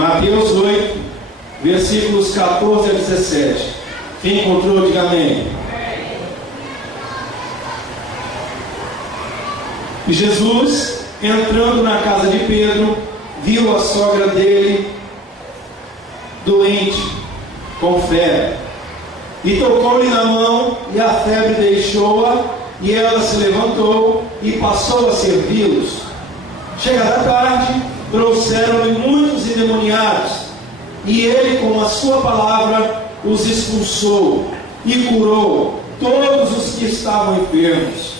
Mateus 8, versículos 14 a 17. Quem encontrou, diga amém. E Jesus, entrando na casa de Pedro, viu a sogra dele doente, com febre, e tocou-lhe na mão, e a febre deixou-a, e ela se levantou e passou a servi-los. Chegada a tarde, trouxeram-lhe muitos endemoniados, e ele, com a sua palavra, os expulsou e curou todos os que estavam enfermos,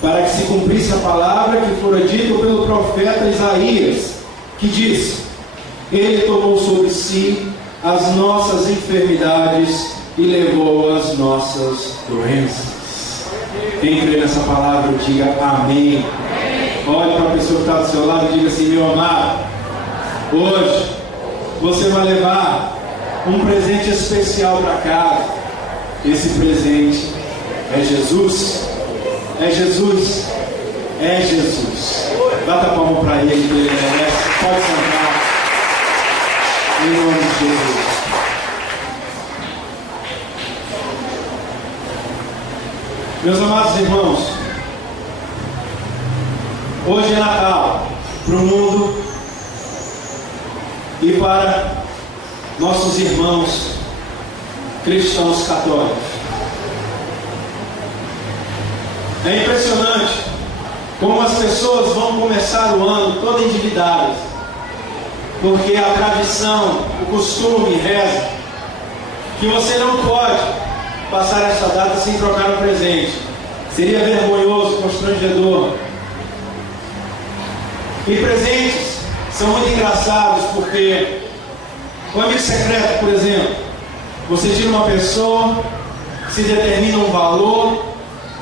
para que se cumprisse a palavra que fora dita pelo profeta Isaías, que disse: Ele tomou sobre si as nossas enfermidades e levou as nossas doenças. Quem crê nessa palavra, diga amém. Olhe para a pessoa que está do seu lado e diga assim: meu amado, hoje você vai levar um presente especial para casa. Esse presente é Jesus. É Jesus. É Jesus. Bata a palma para ele, que ele merece. Pode sentar. Em nome de Jesus. Meus amados irmãos, hoje é Natal para o mundo e para nossos irmãos cristãos católicos. É impressionante como as pessoas vão começar o ano todas endividadas, porque a tradição, o costume reza que você não pode passar essa data sem trocar um presente. Seria vergonhoso, constrangedor. E presentes são muito engraçados, porque o amigo secreto, por exemplo, você tira uma pessoa, se determina um valor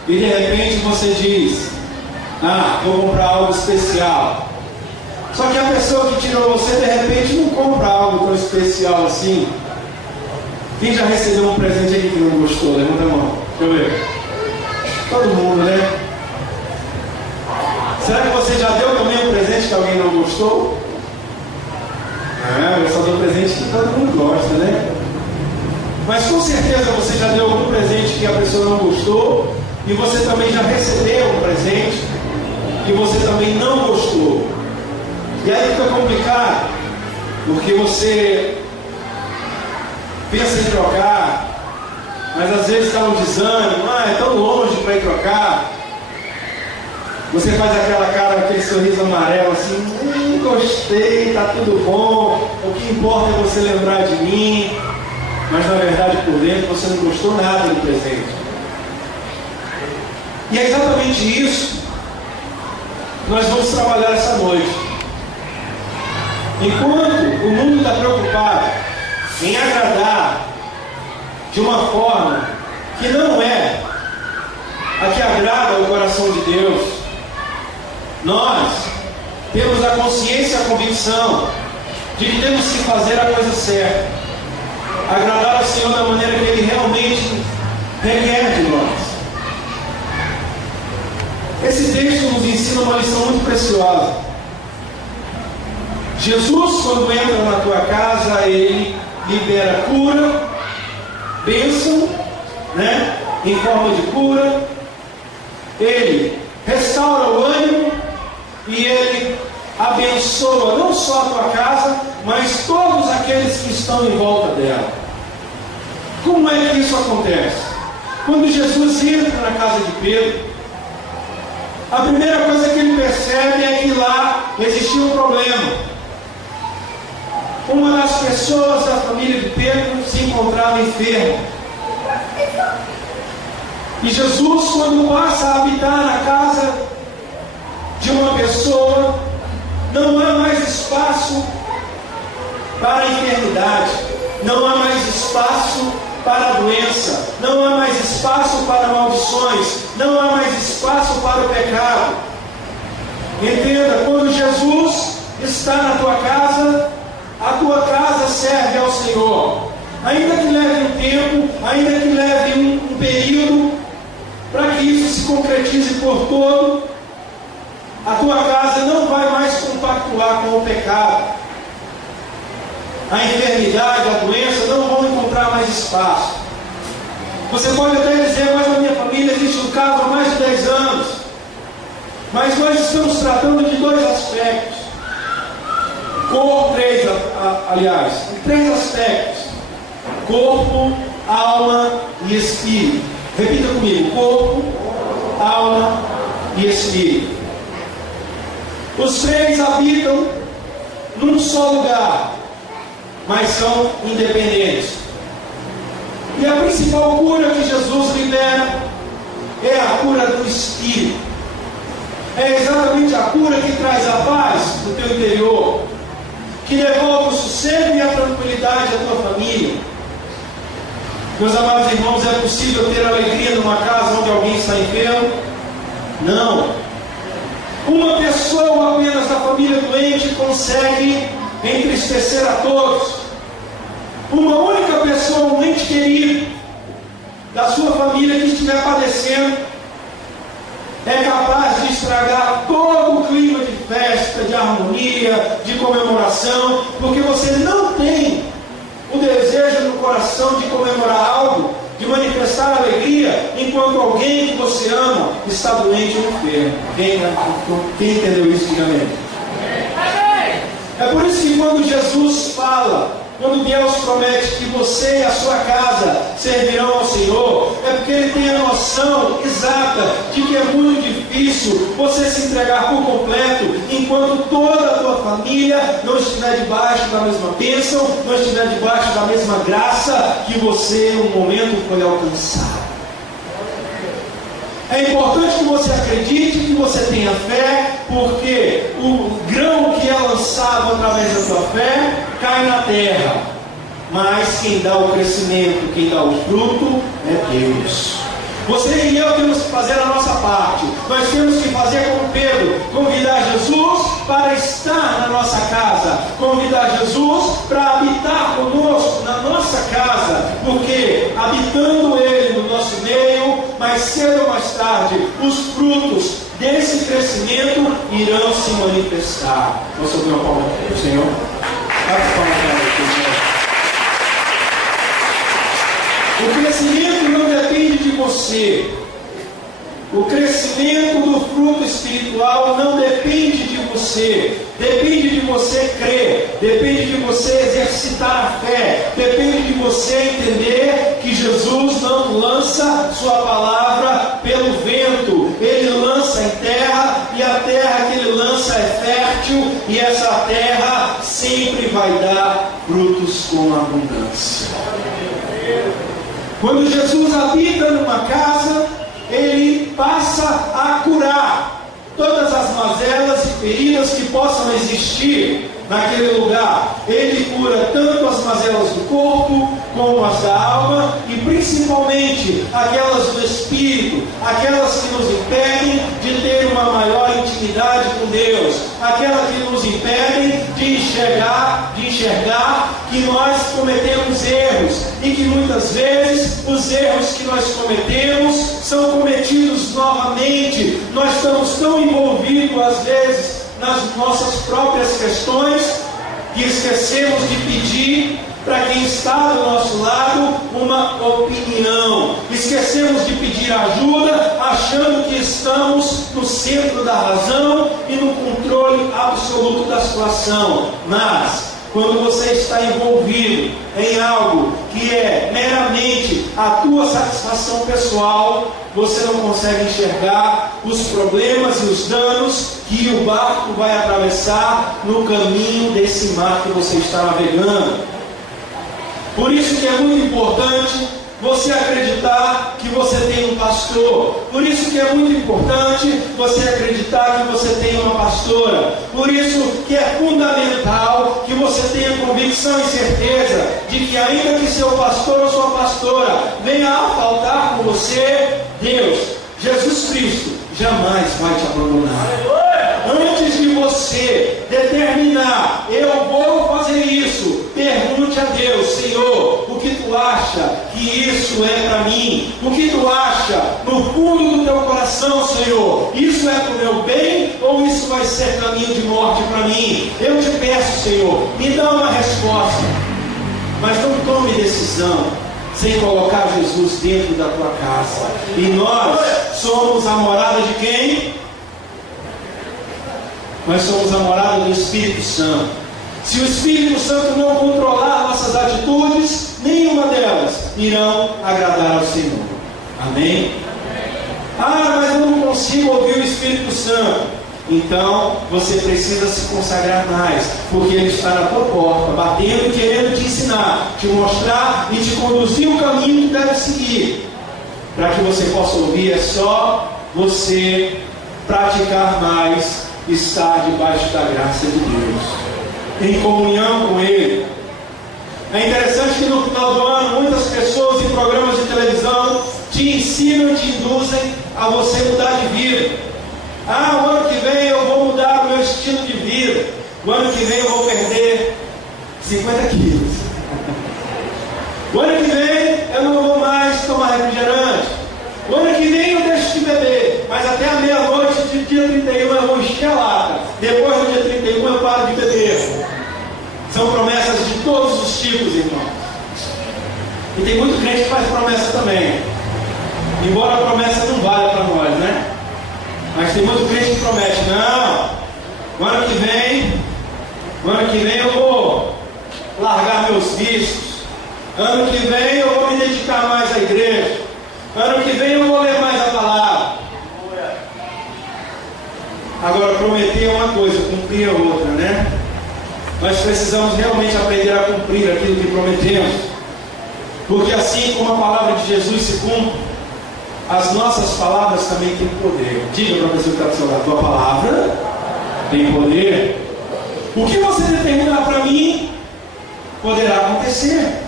e de repente você diz: vou comprar algo especial. Só que a pessoa que tirou você, de repente, não compra algo tão especial assim. Quem já recebeu um presente aqui que não gostou? Levanta a mão. Deixa eu ver. Todo mundo, né? Será que você já deu também um presente que alguém não gostou? Eu só dou presente que todo mundo gosta, né? Mas com certeza você já deu algum presente que a pessoa não gostou, e você também já recebeu um presente que você também não gostou. E aí fica complicado, porque você pensa em trocar, mas às vezes está um desânimo, é tão longe para ir trocar. Você faz aquela cara, aquele sorriso amarelo assim: gostei, tá tudo bom, o que importa é você lembrar de mim. Mas na verdade por dentro você não gostou nada do presente. E é exatamente isso que nós vamos trabalhar essa noite. Enquanto o mundo está preocupado em agradar de uma forma que não é a que agrada ao coração de Deus, nós temos a consciência e a convicção de que temos que fazer a coisa certa, agradar ao Senhor da maneira que Ele realmente requer de nós. Esse texto nos ensina uma lição muito preciosa. Jesus, quando entra na tua casa, Ele libera cura, bênção, né? Em forma de cura. Ele restaura o ânimo e Ele abençoa não só a tua casa, mas todos aqueles que estão em volta dela. Como é que isso acontece? Quando Jesus entra na casa de Pedro, a primeira coisa que ele percebe é que lá existia um problema. Uma das pessoas da família de Pedro se encontrava enferma. E Jesus, quando passa a habitar na casa de uma pessoa, não há mais espaço para a enfermidade, não há mais espaço para a doença, não há mais espaço para maldições, não há mais espaço para o pecado. Entenda, quando Jesus está na tua casa, a tua casa serve ao Senhor. Ainda que leve um tempo, ainda que leve um período, para que isso se concretize por todo, a tua casa não vai mais compactuar com o pecado. a enfermidade, a doença não vão encontrar mais espaço. Você pode até dizer, mas na minha família existe um caso há mais de 10 anos. Mas nós estamos tratando de dois aspectos. Três aspectos: corpo, alma e espírito. Repita comigo: corpo, alma e espírito. Os três habitam num só lugar, mas são independentes. E a principal cura que Jesus libera é a cura do espírito. É exatamente a cura que traz a paz do teu interior, que devolve o sossego e a tranquilidade à tua família. Meus amados irmãos, é possível ter alegria numa casa onde alguém está enfermo? Não. Uma pessoa apenas da família doente consegue entristecer a todos. Uma única pessoa, um ente querido da sua família que estiver padecendo, é capaz de estragar todo o clima de festa, de harmonia, de comemoração, porque você não tem o desejo no coração de comemorar algo, de manifestar alegria, enquanto alguém que você ama está doente ou enfermo. Quem entendeu isso, diga amém. É por isso que quando Jesus fala, quando Deus promete que você e a sua casa servirão ao Senhor, é porque Ele tem a noção exata de que é muito difícil você se entregar por completo, enquanto toda a tua família não estiver debaixo da mesma bênção, não estiver debaixo da mesma graça que você, no momento, foi alcançado. É importante que você acredite, que você tenha fé, porque o grão que é lançado através da sua fé cai na terra. Mas quem dá o crescimento, quem dá o fruto é Deus. Você e eu temos que fazer a nossa parte. Nós temos que fazer como Pedro, convidar Jesus para estar na nossa casa, convidar Jesus para habitar conosco na nossa casa, porque habitando Ele no nosso meio, mais cedo ou mais tarde, os frutos desse crescimento irão se manifestar. Vamos ouvir uma palma para o Senhor? O crescimento não depende de você. O crescimento do fruto espiritual não depende de você. Depende de você crer. Depende de você exercitar a fé. Depende de você entender que Jesus não lança sua palavra pelo vento. Ele lança em terra, e a terra que ele lança é fértil, e essa terra sempre vai dar frutos com abundância. Quando Jesus habita numa casa, Ele passa a curar todas as mazelas e feridas que possam existir naquele lugar. Ele cura tanto as mazelas do corpo, como as da alma, e principalmente aquelas do espírito, aquelas que nos impedem de ter uma maior intimidade com Deus, aquelas que nos impedem de enxergar que nós cometemos erros, e que muitas vezes os erros que nós cometemos são cometidos novamente. Nós estamos tão envolvidos às vezes nas nossas próprias questões que esquecemos de pedir para quem está do nosso lado uma opinião. Esquecemos de pedir ajuda, achando que estamos no centro da razão e no controle absoluto da situação. Mas quando você está envolvido em algo que é meramente a tua satisfação pessoal, você não consegue enxergar os problemas e os danos que o barco vai atravessar no caminho desse mar que você está navegando. Por isso que é muito importante você acreditar que você tem um pastor. Por isso que é muito importante você acreditar que você tem uma pastora. Por isso que é fundamental que você tenha convicção e certeza de que ainda que seu pastor ou sua pastora venha a faltar com você, Deus, Jesus Cristo, jamais vai te abandonar. Antes de você determinar, eu vou fazer isso, pergunte a Deus: Senhor, o que tu acha que isso é para mim? O que tu acha no fundo do teu coração, Senhor? Isso é para o meu bem ou isso vai ser caminho de morte para mim? Eu te peço, Senhor, me dá uma resposta. decisão sem colocar Jesus dentro da tua casa. E nós somos a morada de quem? Nós somos a morada do Espírito Santo. Se o Espírito Santo não controlar nossas atitudes, nenhuma delas irão agradar ao Senhor. Amém? Ah, mas eu não consigo ouvir o Espírito Santo. Então, você precisa se consagrar mais, porque Ele está na tua porta, batendo e querendo te ensinar, te mostrar e te conduzir o caminho que deve seguir. Para que você possa ouvir, é só você praticar mais, estar debaixo da graça de Deus, em comunhão com Ele. É interessante que no final do ano, muitas pessoas em programas de televisão te ensinam e te induzem a você mudar de vida. Ah, o ano que vem eu vou mudar o meu estilo de vida. O ano que vem eu vou perder 50 quilos. O ano que vem eu não vou mais tomar refrigerante. O ano que vem eu deixo de beber. Mas até a meia-noite de dia 31 eu vou encher a lata. Depois do dia 31 eu paro de beber. São promessas de todos os tipos, irmão. E tem muito crente que faz promessa também. Embora a promessa não valha para nós, né? Mas tem muito crente que promete: não, o ano que vem eu vou largar meus vícios. Ano que vem eu vou me dedicar mais à igreja. Ano que vem eu vou ler mais a palavra. Agora, prometer é uma coisa, cumprir é outra, né? Nós precisamos realmente aprender a cumprir aquilo que prometemos, porque assim como a palavra de Jesus se cumpre, as nossas palavras também têm poder. Diga para a pessoa que está do seu lado: tua palavra tem poder. O que você determinar para mim poderá acontecer.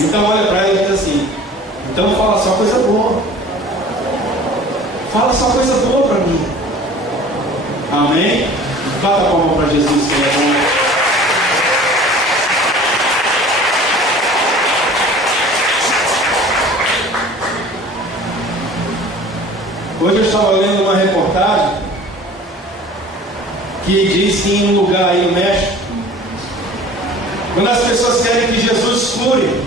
Então olha para ela e diz assim: então fala só coisa boa. Fala só coisa boa para mim. Amém? Bata a palma para Jesus, que é bom. Hoje eu estava lendo uma reportagem que diz que em um lugar aí no México, quando as pessoas querem que Jesus cure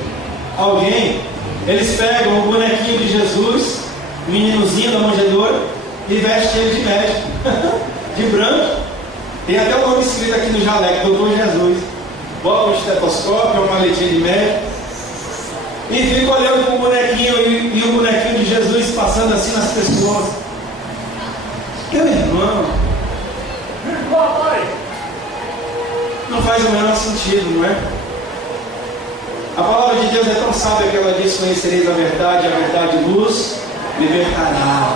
alguém, eles pegam o bonequinho de Jesus, o meninozinho da manjedoura, e vestem ele de médico, de branco. Tem até o nome escrito aqui no jaleco: Doutor Jesus. Bota um estetoscópio, uma maletinha de médico, e fica olhando para o bonequinho e o bonequinho de Jesus passando assim nas pessoas. Meu irmão, não faz o menor sentido, não é? A palavra de Deus é tão sábia que ela diz: conhecereis a verdade vos libertará.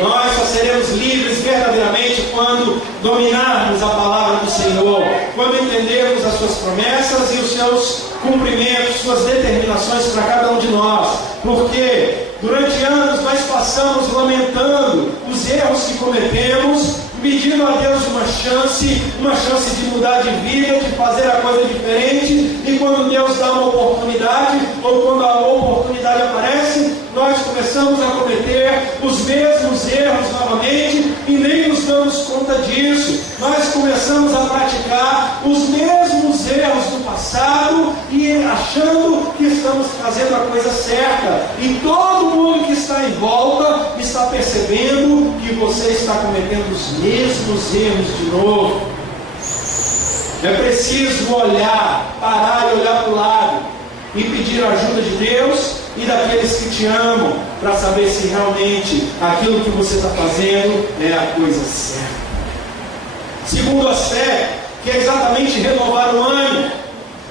Nós só seremos livres verdadeiramente quando dominarmos a palavra do Senhor, quando entendermos as suas promessas e os seus cumprimentos, suas determinações para cada um de nós. Porque durante anos nós passamos lamentando os erros que cometemos, pedindo a Deus uma chance de mudar de vida, de fazer a coisa diferente. E quando Deus dá uma oportunidade, ou quando a oportunidade aparece, nós começamos a cometer os mesmos erros novamente e nem nos damos conta disso. Nós começamos a praticar os mesmos erros do passado e achando que estamos fazendo a coisa certa. E todo mundo que está em volta está percebendo que você está cometendo os mesmos erros de novo. É preciso olhar, parar e olhar para o lado e pedir a ajuda de Deus e daqueles que te amam, para saber se realmente aquilo que você está fazendo é a coisa certa. Segundo aspecto, que é exatamente renovar o ânimo.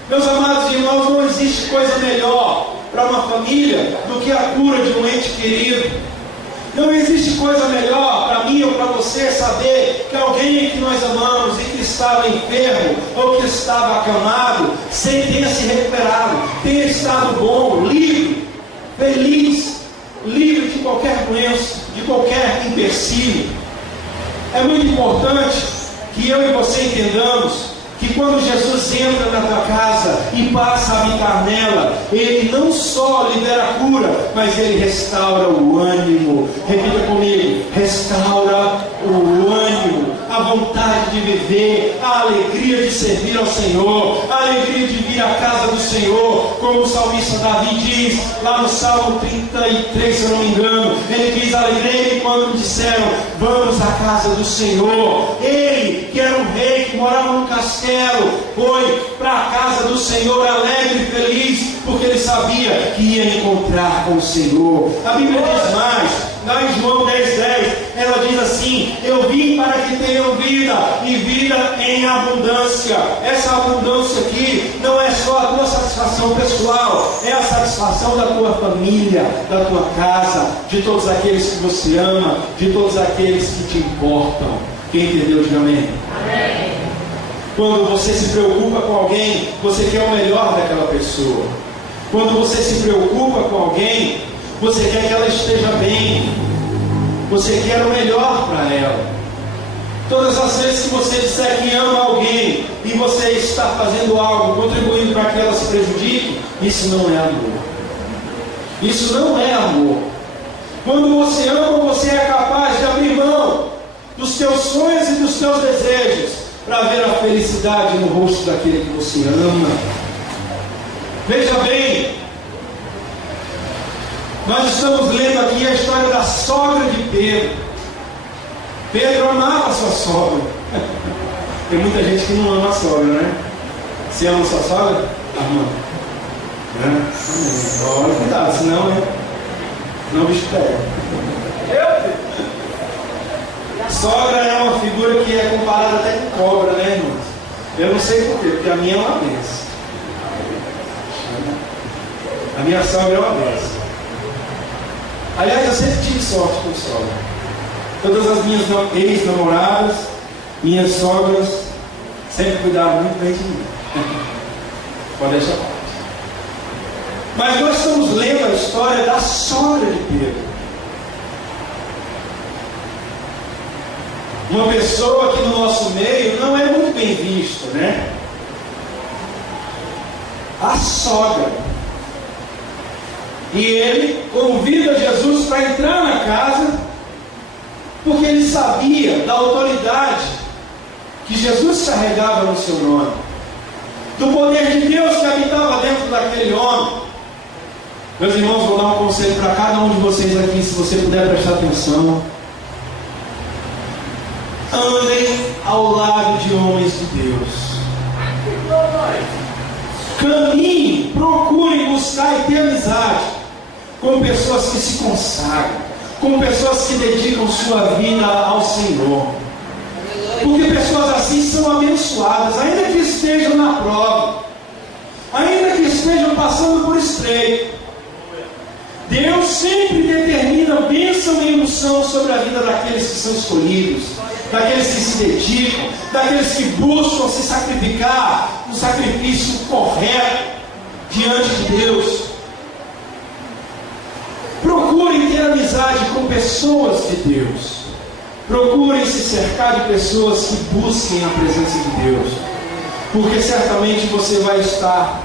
Meus amados irmãos, não existe coisa melhor para uma família do que a cura de um ente querido. Não existe coisa melhor para mim ou para você saber que alguém que nós amamos e que estava enfermo ou que estava acamado, tenha se recuperado, tenha estado bom, livre, feliz, livre de qualquer doença, de qualquer empecilho. É muito importante que eu e você entendamos que quando Jesus entra na tua casa e passa a habitar nela, Ele não só libera a cura, mas Ele restaura o ânimo. Repita comigo: restaura o ânimo. a vontade de viver, a alegria de servir ao Senhor, a alegria de vir à casa do Senhor, como o salmista Davi diz, lá no Salmo 33, se eu não me engano, ele diz: alegrei-me quando me disseram, vamos à casa do Senhor. Ele, que era um rei, que morava num castelo, foi para a casa do Senhor alegre e feliz, porque ele sabia que ia encontrar com o Senhor. A Bíblia diz mais, lá em João 10:10, ela diz assim: eu vim para que tenham vida, e vida em abundância. Essa abundância aqui não é só a tua satisfação pessoal, é a satisfação da tua família, da tua casa, de todos aqueles que você ama, de todos aqueles que te importam. Quem entendeu, diga amém. Amém. Quando você se preocupa com alguém, você quer o melhor daquela pessoa. Quando você se preocupa com alguém, você quer que ela esteja bem. Você quer o melhor para ela. Todas as vezes que você disser que ama alguém e você está fazendo algo, contribuindo para que ela se prejudique, isso não é amor. Isso não é amor. Quando você ama, você é capaz de abrir mão dos teus sonhos e dos teus desejos para ver a felicidade no rosto daquele que você ama. Veja bem, nós estamos lendo aqui a história da sogra de Pedro. Pedro amava a sua sogra. Tem muita gente que não ama a sogra, né? Você ama a sua sogra? Amor. Olha, cuidado, senão, né? Senão o bicho pega. Sogra é uma figura que é comparada até com cobra, né, irmãos? Eu não sei porquê, porque a minha é uma benção. A minha sogra é uma benção. Aliás, eu sempre tive sorte com sogra. Todas as minhas ex-namoradas, minhas sogras, sempre cuidaram muito bem de mim. Pode deixar parte. Mas nós estamos lendo a história da sogra de Pedro. Uma pessoa que no nosso meio não é muito bem vista, né? A sogra. E ele convida Jesus para entrar na casa, porque ele sabia da autoridade que Jesus carregava no seu nome, do poder de Deus que habitava dentro daquele homem. Meus irmãos, vou dar um conselho para cada um de vocês aqui, se você puder prestar atenção. Andem ao lado de homens de Deus. Caminhem, procurem buscar e ter amizade com pessoas que se consagram, com pessoas que dedicam sua vida ao Senhor. Porque pessoas assim são abençoadas, ainda que estejam na prova, ainda que estejam passando por estreito. Deus sempre determina bênção e unção sobre a vida daqueles que são escolhidos, daqueles que se dedicam, daqueles que buscam se sacrificar, um sacrifício correto diante de Deus. Procurem ter amizade com pessoas de Deus. Procurem se cercar de pessoas que busquem a presença de Deus, porque certamente você vai estar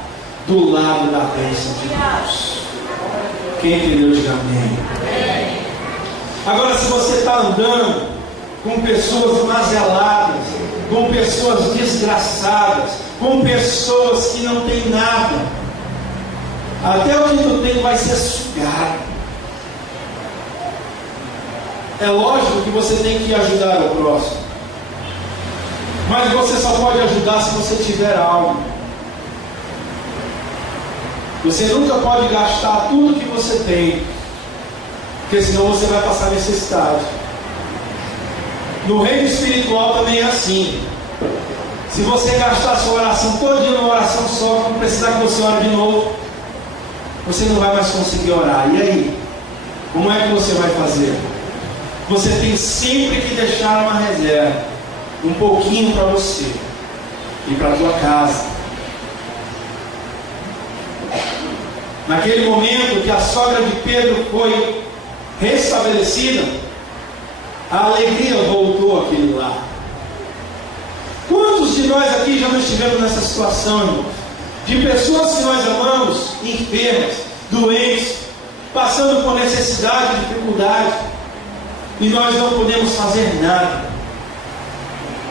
do lado da bênção de Deus. Quem entendeu, diga amém. Agora, se você está andando com pessoas mazeladas, com pessoas desgraçadas, com pessoas que não têm nada, até o que tu tem vai ser sugado. É lógico que você tem que ajudar o próximo, mas você só pode ajudar se você tiver algo. Você nunca pode gastar tudo que você tem, porque senão você vai passar necessidade. No reino espiritual também é assim. Se você gastar sua oração todo dia numa oração só, não precisar que você ore de novo, você não vai mais conseguir orar. E aí? Como é que você vai fazer? Você tem sempre que deixar uma reserva, um pouquinho para você e para a tua casa. Naquele momento que a sogra de Pedro foi restabelecida, a alegria voltou àquele lar. Quantos de nós aqui já não estivemos nessa situação, irmãos? De pessoas que nós amamos, enfermas, doentes, passando por necessidade, dificuldade, e nós não podemos fazer nada.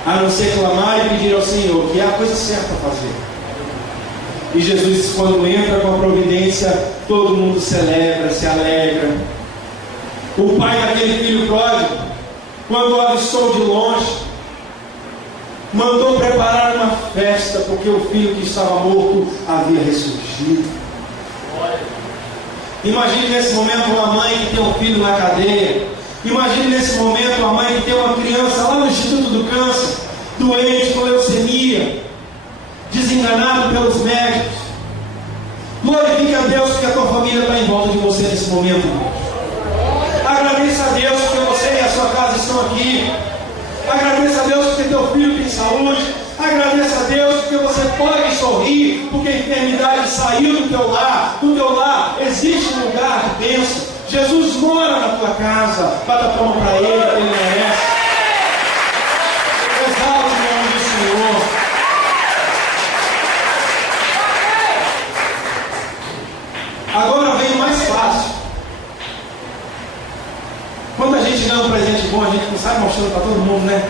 a não ser clamar e pedir ao Senhor, que é a coisa certa a fazer. E Jesus, quando entra com a providência, todo mundo celebra, se alegra. O pai daquele filho pródigo, quando o avistou de longe, mandou preparar uma festa, porque o filho que estava morto havia ressurgido. Imagine nesse momento uma mãe que tem um filho na cadeia. Imagine nesse momento uma mãe que tem uma criança lá no Instituto do Câncer, doente com leucemia, desenganado pelos médicos. Glorifique a Deus porque a tua família está em volta de você nesse momento. Agradeça a Deus porque você e a sua casa estão aqui. Agradeça a Deus porque teu filho tem saúde. Agradeça a Deus porque você pode sorrir, porque a enfermidade saiu do teu lar. Do teu lar existe um lugar de bênção. Jesus mora na tua casa. Bata a palma para Ele, que Ele merece. Exalte o nome do Senhor. Agora vem o mais fácil. Quando a gente ganha um presente bom, a gente não sai mostrando para todo mundo, né?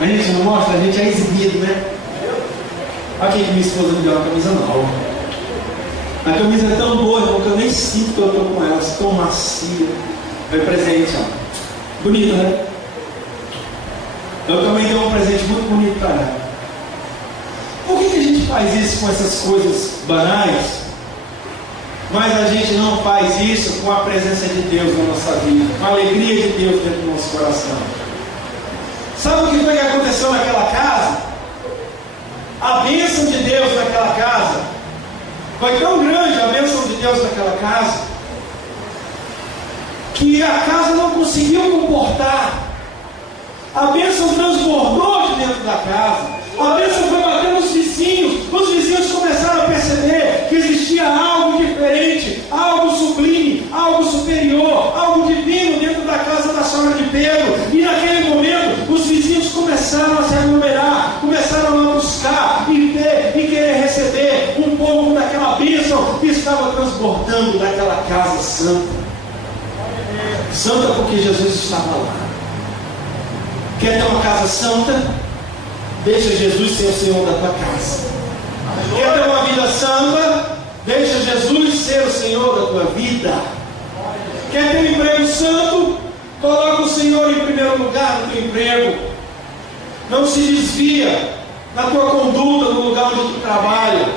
A gente não mostra, a gente é exibido, né? Olha aqui que minha esposa me deu uma camisa nova. A camisa é tão boa, irmão, que eu nem sinto que eu estou com ela, tão macia. Foi presente, ó. Bonito, né? Eu também dei um presente muito bonito para ela. Por que a gente faz isso com essas coisas banais? Mas a gente não faz isso com a presença de Deus na nossa vida, com a alegria de Deus dentro do nosso coração. Sabe o que foi que aconteceu naquela casa? A bênção de Deus naquela casa foi tão grande, a bênção de Deus naquela casa, que a casa não conseguiu comportar. A bênção transbordou de dentro da casa. A bênção foi bater nos vizinhos. Os vizinhos começaram a perceber que existia algo diferente, algo sublime, algo superior, algo divino dentro da casa da sogra de Pedro. E naquele momento, os vizinhos começaram a se aglomerar, começaram a buscar e ver e querer receber um pouco daquela bênção que estava transbordando daquela casa santa. Santa porque Jesus estava lá. Quer ter uma casa santa? Deixa Jesus ser o Senhor da tua casa. Quer ter uma vida santa? Deixa Jesus ser o Senhor da tua vida. Quer ter um emprego santo? Coloca o Senhor em primeiro lugar no teu emprego. Não se desvia na tua conduta no lugar onde tu trabalha.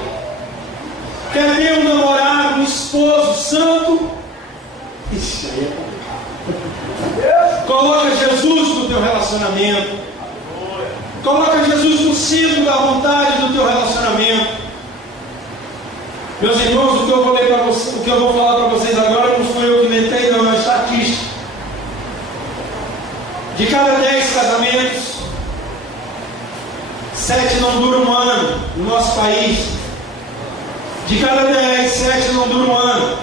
Quer ter um namorado, um esposo santo? Isso aí é complicado. Coloca Jesus no teu relacionamento. Coloca Jesus no centro da vontade do teu relacionamento. Meus irmãos, o que eu vou ler para vocês, o que eu vou falar para vocês agora não foi eu que inventei, não, é estatística. De cada 10 casamentos, 7 não duram um ano no nosso país. De cada 10, 7 não duram um ano.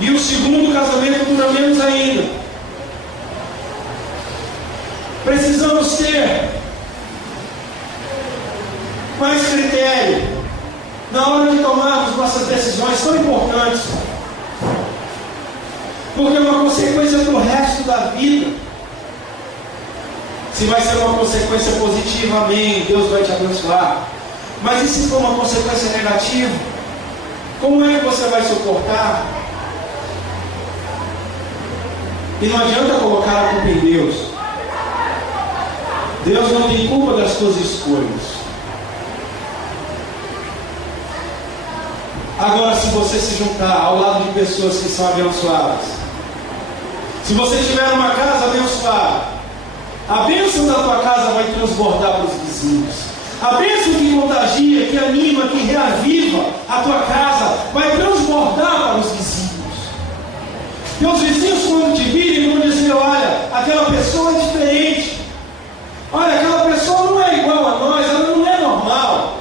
E o segundo casamento dura menos ainda. Precisamos ter mais critério na hora de tomarmos nossas decisões tão importantes, porque é uma consequência do resto da vida. Se vai ser uma consequência positiva, amém, Deus vai te abençoar. Mas e se for uma consequência negativa? Como é que você vai suportar? E não adianta colocar a culpa em Deus. Deus não tem culpa das tuas escolhas. Agora, se você se juntar ao lado de pessoas que são abençoadas, se você tiver uma casa abençoada, a bênção da tua casa vai transbordar para os vizinhos. A bênção que contagia, que anima, que reaviva a tua casa, vai transbordar para os vizinhos. E os vizinhos, quando te virem, vão dizer: olha, aquela pessoa é diferente. Olha, aquela pessoa não é igual a nós, ela não é normal.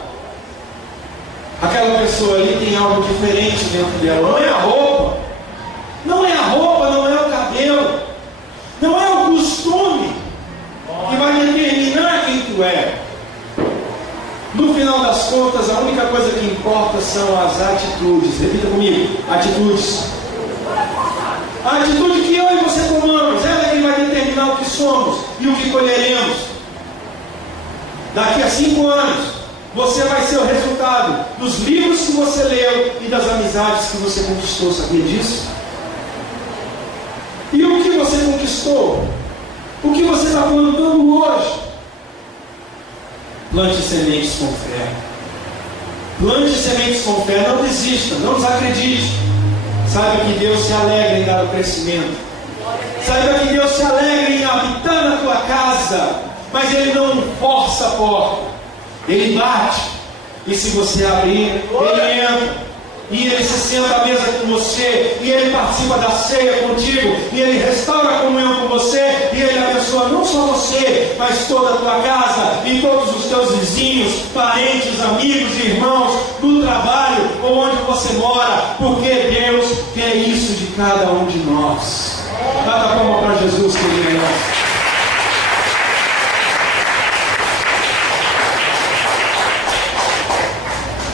Aquela pessoa ali tem algo diferente dentro dela. Não é a roupa. Não é a roupa, não é o cabelo. Não é o costume que vai determinar quem tu é. No final das contas, a única coisa que importa são as atitudes. Repita comigo: atitudes. A atitude que eu e você tomamos, ela é quem vai determinar o que somos e o que colheremos. Daqui a 5 anos, você vai ser o resultado dos livros que você leu e das amizades que você conquistou. Sabia disso? E o que você conquistou? O que você está plantando hoje? Plante sementes com fé. Plante sementes com fé. Não desista, não desacredite. Saiba que Deus se alegra em dar o crescimento. Saiba que Deus se alegra em habitar na tua casa. Mas Ele não força a porta. Ele bate. E se você abrir, Ele entra. E Ele se senta à mesa com você. E Ele participa da ceia contigo. E Ele restaura a comunhão com você. E Ele abençoa não só você, mas toda a tua casa. E todos os teus vizinhos, parentes, amigos e irmãos. No trabalho ou onde você mora. Porque Deus quer isso de cada um de nós. Dá a palma para Jesus, querido.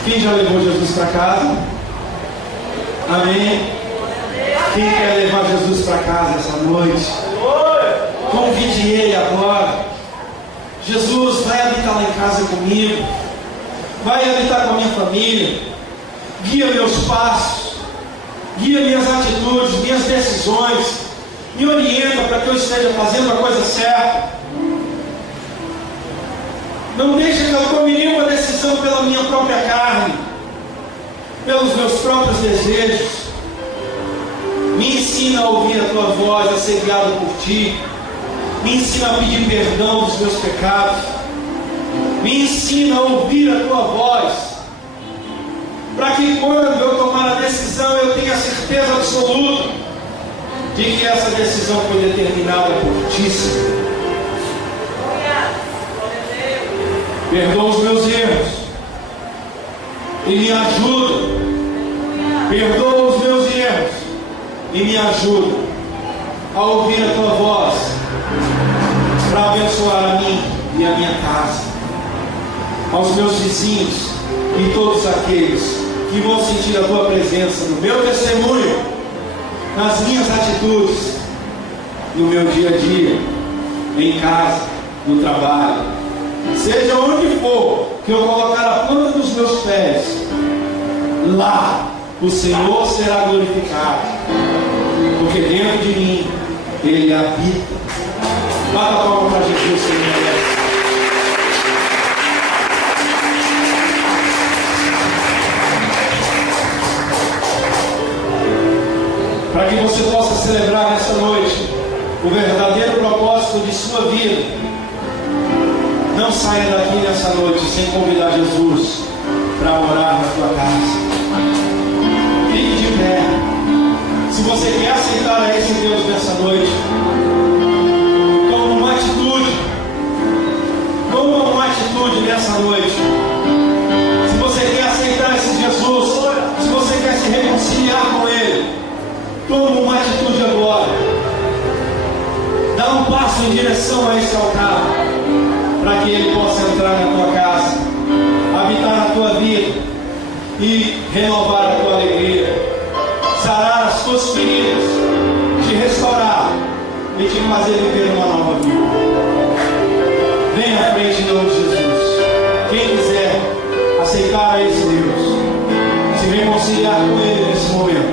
Quem já levou Jesus para casa? Amém? Quem quer levar Jesus para casa essa noite? Convide Ele agora. Jesus, vai habitar lá em casa comigo. Vai habitar com a minha família. Guia meus passos. Guia minhas atitudes, minhas decisões. Me orienta para que eu esteja fazendo a coisa certa. Não deixe que eu tome nenhuma decisão pela minha própria carne, pelos meus próprios desejos. Me ensina a ouvir a tua voz, a ser guiado por ti. Me ensina a pedir perdão dos meus pecados. Me ensina a ouvir a tua voz, para que quando eu tomar a decisão eu tenha certeza absoluta de que essa decisão foi determinada por ti, Senhor. Perdoa os meus erros e me ajuda. Perdoa os meus erros e me ajuda a ouvir a tua voz, para abençoar a mim e a minha casa, aos meus vizinhos e todos aqueles que vão sentir a tua presença no meu testemunho, nas minhas atitudes, no meu dia a dia, em casa, no trabalho. Seja onde for que eu colocar a planta dos meus pés, lá o Senhor será glorificado, porque dentro de mim Ele habita. Bata a palma para Jesus, Senhor. Para que você possa celebrar nessa noite o verdadeiro propósito de sua vida. Não saia daqui nessa noite sem convidar Jesus para morar na tua casa. Fique de pé. Se você quer aceitar a esse Deus nessa noite, toma uma atitude. Toma uma atitude nessa noite. Se você quer aceitar esse Jesus, se você quer se reconciliar com Ele, toma uma atitude agora. Dá um passo em direção a esse altar, para que Ele possa entrar na tua casa, habitar na tua vida e renovar a tua alegria, sarar as tuas feridas, te restaurar e te fazer viver uma nova vida. Vem à frente em nome de Jesus. Quem quiser aceitar a esse Deus, se reconciliar com Ele nesse momento,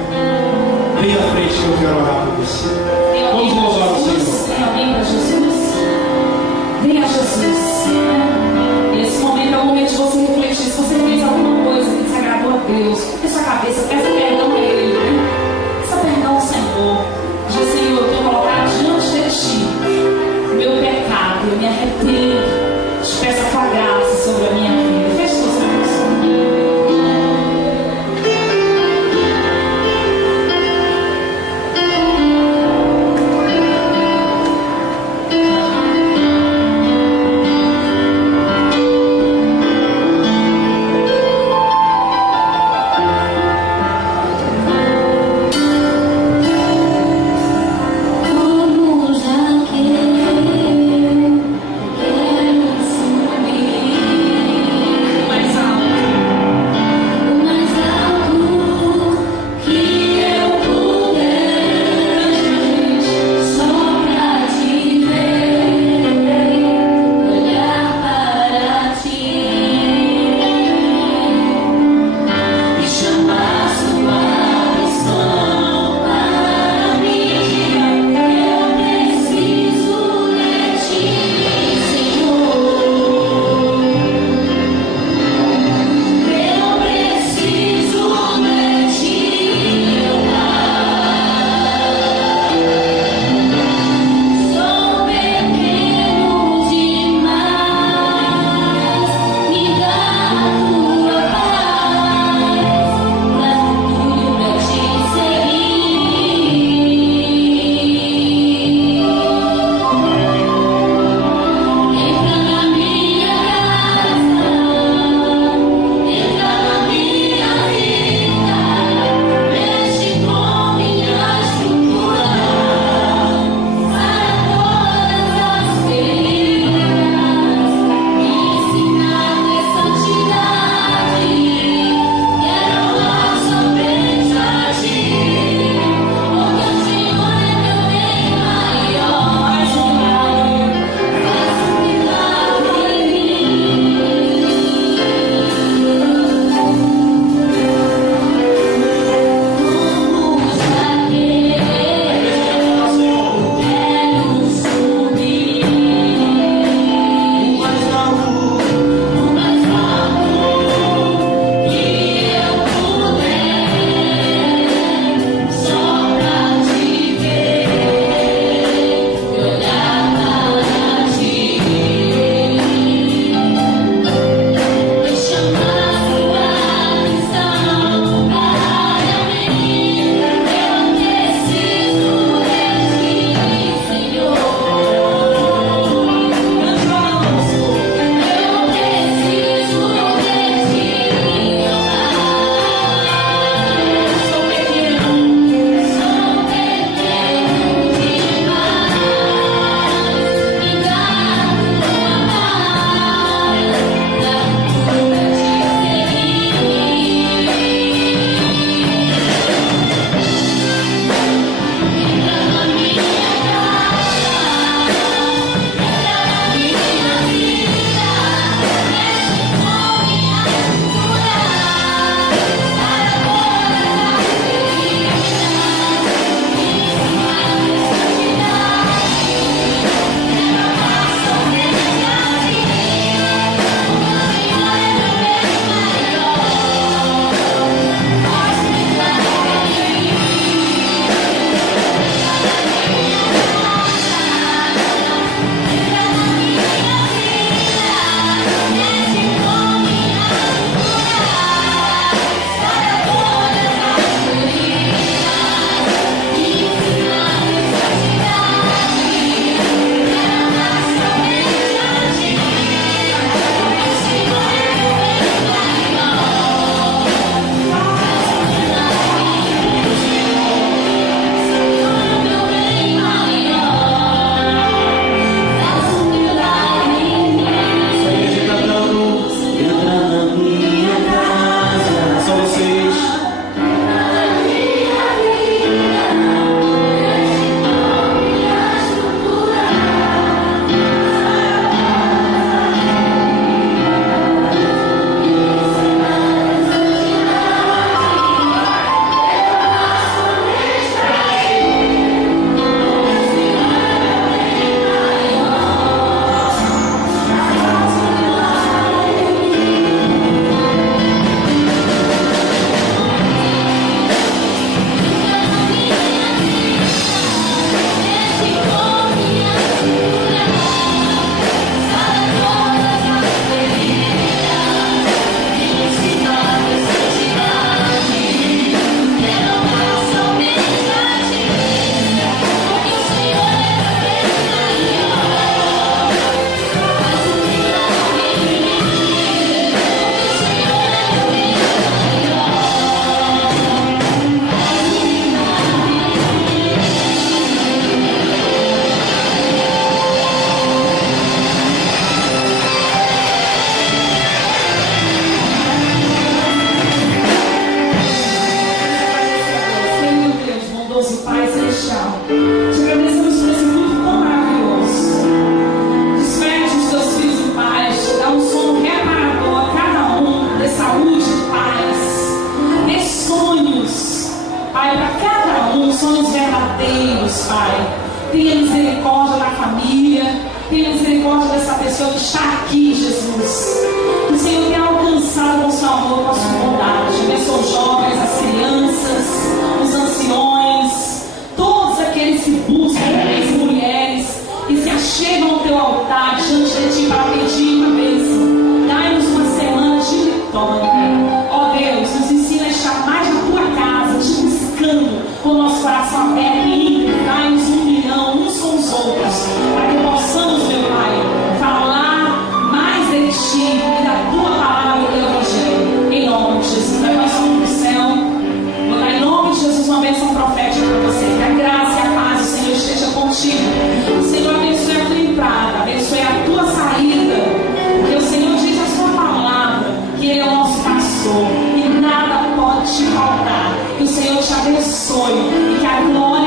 vem à frente que eu quero orar por você. Vamos louvar o Senhor. Tem alguém para Jesus? Venha Jesus. Esse momento é o momento de você refletir. Se você fez alguma coisa que desagradou a Deus, coloque sua cabeça, peça perdão a Ele. Peça perdão ao Senhor. Diz, Senhor, eu tenho colocado diante de Ti o meu pecado. Eu me arrependo. Te peço a Tua graça sobre a minha vida. Feche seus olhos comigo. Pai. Tenha misericórdia da família. Tenha misericórdia dessa pessoa que está aqui, Jesus. Que o Senhor tenha alcançado com o seu amor, com a sua bondade. Abençoe os jovens, as crianças, os anciões, todos aqueles que buscam, aquelas mulheres que se achegam ao teu altar diante de ti para pedir uma bênção. Dai-nos uma semana de vitória. Ó Deus, nos ensina a estar mais na tua casa, te buscando com o nosso coração aberto e íntegro. Dai-nos união uns com os outros, para que possamos, meu Pai, falar mais de ti e da tua palavra e do Evangelho. Em nome de Jesus, vai nós somos do céu. Vou dar em nome de Jesus uma bênção profética para você. Que a graça e a paz do Senhor esteja contigo. O Senhor abençoe a tua entrada, abençoe a tua saída. Porque o Senhor diz a sua palavra que Ele é o nosso pastor e nada pode te faltar. Que o Senhor te abençoe e que a glória